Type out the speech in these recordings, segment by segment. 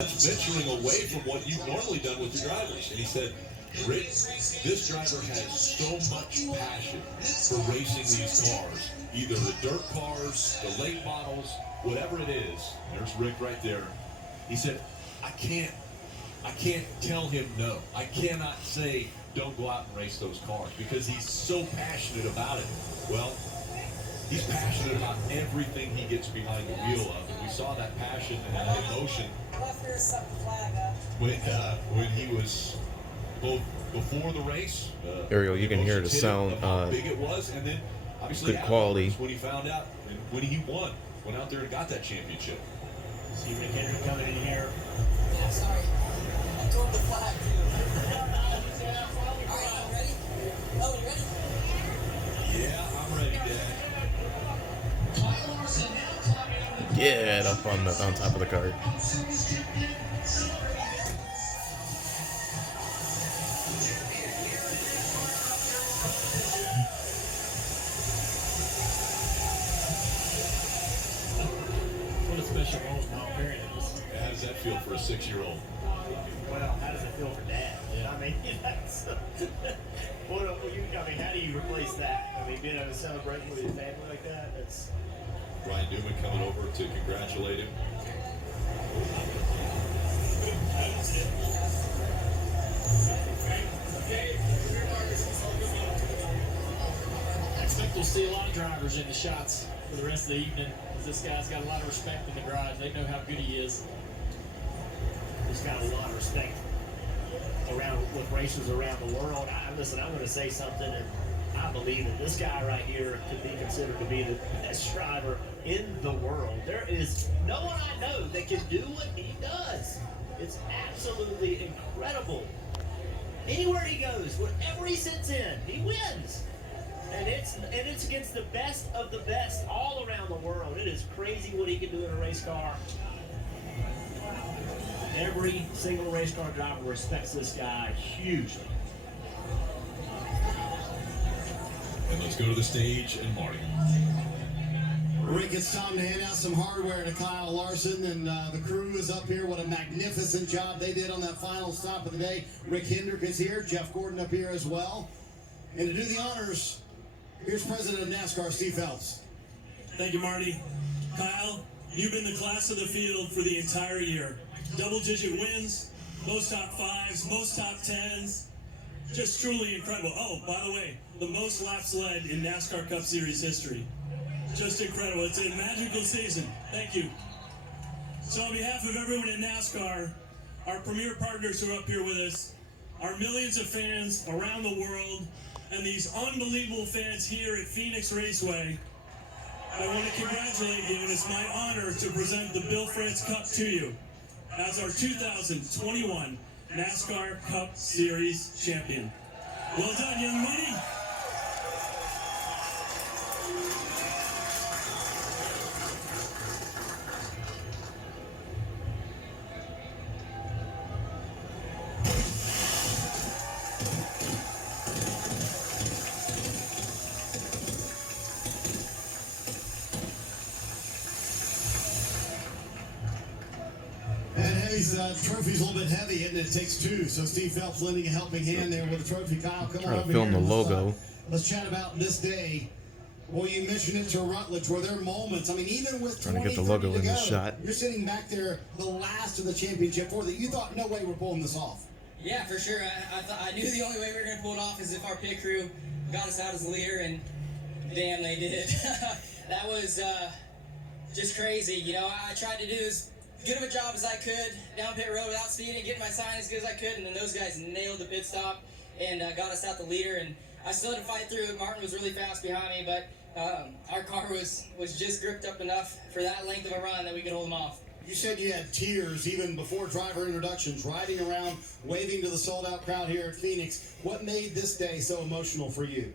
venturing away from what you've normally done with your drivers. And he said, Rick, this driver has so much passion for racing these cars, either the dirt cars, the late models, whatever it is. There's Rick right there. He said, I can't tell him no. I cannot say don't go out and race those cars because he's so passionate about it. Well, he's passionate about everything he gets behind the wheel of, and we saw that passion and that emotion when he was both before the race. Ariel, you can hear the sound. How big it was, and then obviously good quality. When he found out, and when he went out there and got that championship. See Rick Hendrick coming in here. Yeah, sorry. I told the flag too. All right, I'm ready. Oh, you ready? Yeah, I'm ready, Dad. Get up on top of the cart. What a special moment for our parents. How does that feel for a 6-year-old? Well, how does it feel for Dad? Yeah. I mean, that's how do you replace that? I mean, being able to celebrate with your family like that, that's. Ryan Newman coming over to congratulate him. I expect we'll see a lot of drivers in the shots for the rest of the evening, because this guy's got a lot of respect in the garage. They know how good he is. He's got a lot of respect around with racers around the world. Listen, I'm going to say something, and I believe that this guy right here could be considered to be the best driver in the world. There is no one I know that can do what he does. It's absolutely incredible. Anywhere he goes, whatever he sits in, he wins. And it's against the best of the best all around the world. It is crazy what he can do in a race car. Every single race car driver respects this guy hugely. And let's go to the stage and Marty. Rick, it's time to hand out some hardware to Kyle Larson, and the crew is up here. What a magnificent job they did on that final stop of the day. Rick Hendrick is here, Jeff Gordon up here as well. And to do the honors, here's President of NASCAR, Steve Phelps. Thank you, Marty. Kyle, you've been the class of the field for the entire year. Double-digit wins, most top 5s, most top 10s. Just truly incredible. Oh, by the way, the most laps led in NASCAR Cup Series history. Just incredible. It's a magical season. Thank you. So on behalf of everyone in NASCAR, our premier partners who are up here with us, our millions of fans around the world, and these unbelievable fans here at Phoenix Raceway, I want to congratulate you, and it's my honor to present the Bill France Cup to you as our 2021 NASCAR Cup Series champion. Well done, young money. Trophy's a little bit heavy, and it takes two. So Steve Phelps lending a helping hand there with the trophy. Kyle, come on over film here. the logo. Let's chat about this day. Well, you mentioned it to Rutledge. Were there moments? I mean, even with Trying to get the logo in the shot. You're sitting back there, the last of the championship four, that you thought, no way we're pulling this off. Yeah, for sure. I knew the only way we were going to pull it off is if our pit crew got us out as a leader, and damn, they did. That was just crazy. You know, I tried to do as good of a job as I could down pit road without speeding, getting my sign as good as I could, and then those guys nailed the pit stop and got us out the leader, and I still had to fight through it. Martin was really fast behind me, but our car was just gripped up enough for that length of a run that we could hold them off. You said you had tears even before driver introductions, riding around, waving to the sold-out crowd here at Phoenix. What made this day so emotional for you?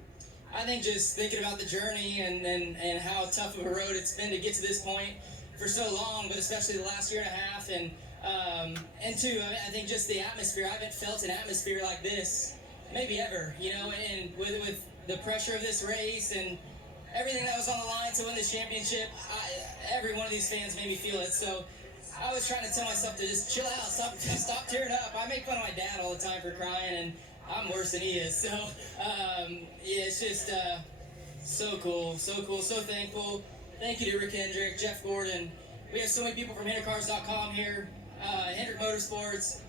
I think just thinking about the journey and how tough of a road it's been to get to this point for so long, but especially the last year and a half, and two, I think just the atmosphere. I haven't felt an atmosphere like this maybe ever, you know, and with the pressure of this race and everything that was on the line to win this championship, every one of these fans made me feel it. So I was trying to tell myself to just chill out, stop tearing up. I make fun of my dad all the time for crying, and I'm worse than he is. So, yeah, it's just so cool, so thankful. Thank you to Rick Hendrick, Jeff Gordon. We have so many people from HendrickCars.com here, Hendrick Motorsports.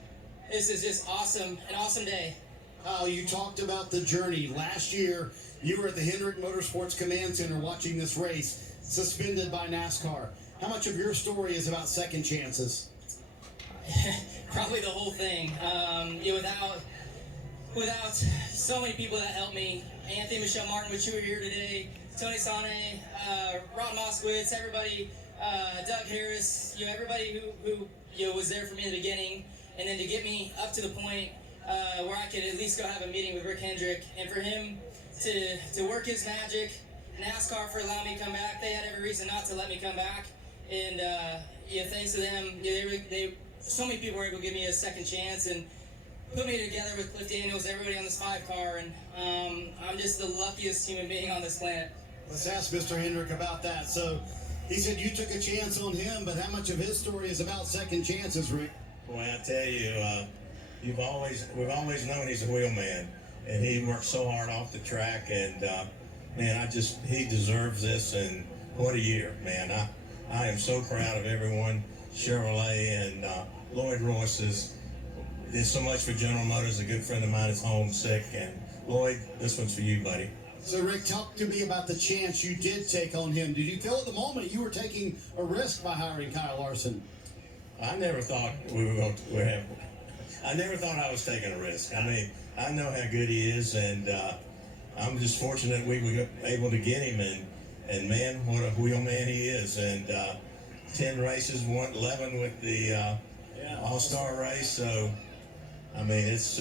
This is just awesome, an awesome day. You talked about the journey. Last year, you were at the Hendrick Motorsports Command Center watching this race, suspended by NASCAR. How much of your story is about second chances? Probably the whole thing. Without so many people that helped me, Anthony, Michelle Martin, which you were here today, Tony Sane, Ron Moskowitz, everybody, Doug Harris, everybody who was there for me in the beginning, and then to get me up to the point where I could at least go have a meeting with Rick Hendrick, and for him to work his magic, NASCAR for allowing me to come back. They had every reason not to let me come back, and thanks to them, so many people were able to give me a second chance and put me together with Cliff Daniels, everybody on this 5-car, and I'm just the luckiest human being on this planet. Let's ask Mr. Hendrick about that. So he said you took a chance on him, but how much of his story is about second chances, Rick? Boy, I tell you, we've always known he's a wheelman, and he works so hard off the track, and man, he deserves this, and what a year, man. I am so proud of everyone, Chevrolet and Lloyd Royce did so much for General Motors. A good friend of mine is homesick, and Lloyd, this one's for you, buddy. So Rick, talk to me about the chance you did take on him. Did you feel at the moment you were taking a risk by hiring Kyle Larson? I never thought I never thought I was taking a risk. I mean, I know how good he is, and I'm just fortunate we were able to get him, and man, what a wheelman he is. And 10 races, won 11 with the All-Star race, so I mean, it's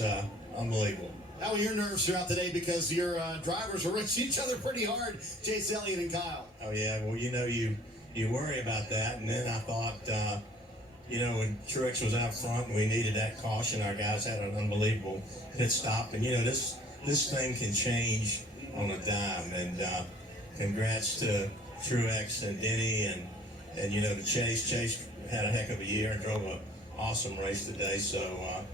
unbelievable. How were your nerves throughout the day, because your drivers were racing each other pretty hard, Chase Elliott and Kyle? Oh yeah, well, you worry about that, and then I thought, when Truex was out front and we needed that caution, our guys had an unbelievable pit stop, and this thing can change on a dime, and congrats to Truex and Denny and to Chase. Chase had a heck of a year and drove an awesome race today, so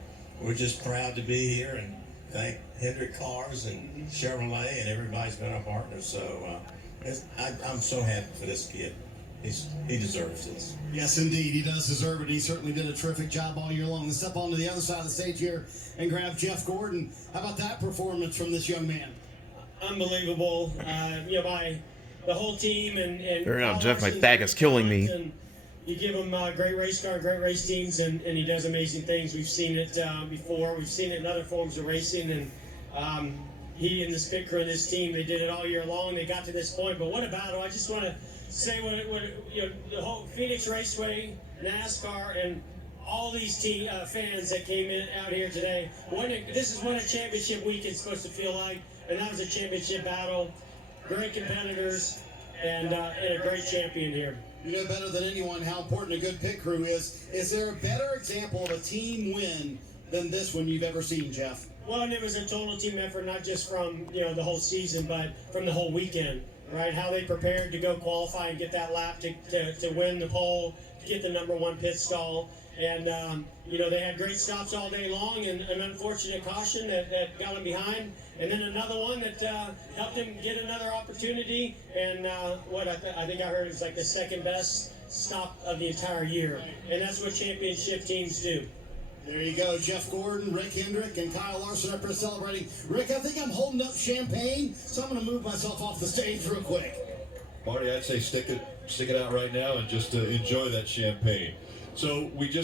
we're just proud to be here, and thank Hendrick Cars and Chevrolet, and everybody's been our partners. So I'm so happy for this kid. He deserves this. Yes, indeed, he does deserve it. He certainly did a terrific job all year long. Let's step on to the other side of the stage here and grab Jeff Gordon. How about that performance from this young man? Unbelievable. By the whole team and Hurry up, Jeff, my back is killing me. And you give him great race car, great race teams, and he does amazing things. We've seen it before. We've seen it in other forms of racing, and he and this pit crew and this team, they did it all year long. They got to this point, but what a battle. I just want to say the whole Phoenix Raceway, NASCAR, and all these fans that came in out here today. This is what a championship week is supposed to feel like, and that was a championship battle. Great competitors, and a great champion here. You know better than anyone how important a good pit crew is. Is there a better example of a team win than this one you've ever seen, Jeff? Well, and it was a total team effort, not just from the whole season, but from the whole weekend, right? How they prepared to go qualify and get that lap to win the pole, to get the #1 pit stall. And, they had great stops all day long, and an unfortunate caution that got them behind. And then another one that helped him get another opportunity. And I think I heard it was like the second best stop of the entire year. And that's what championship teams do. There you go, Jeff Gordon, Rick Hendrick, and Kyle Larson up here celebrating. Rick, I think I'm holding up champagne, so I'm going to move myself off the stage real quick. Marty, I'd say stick it out right now and just enjoy that champagne. So we just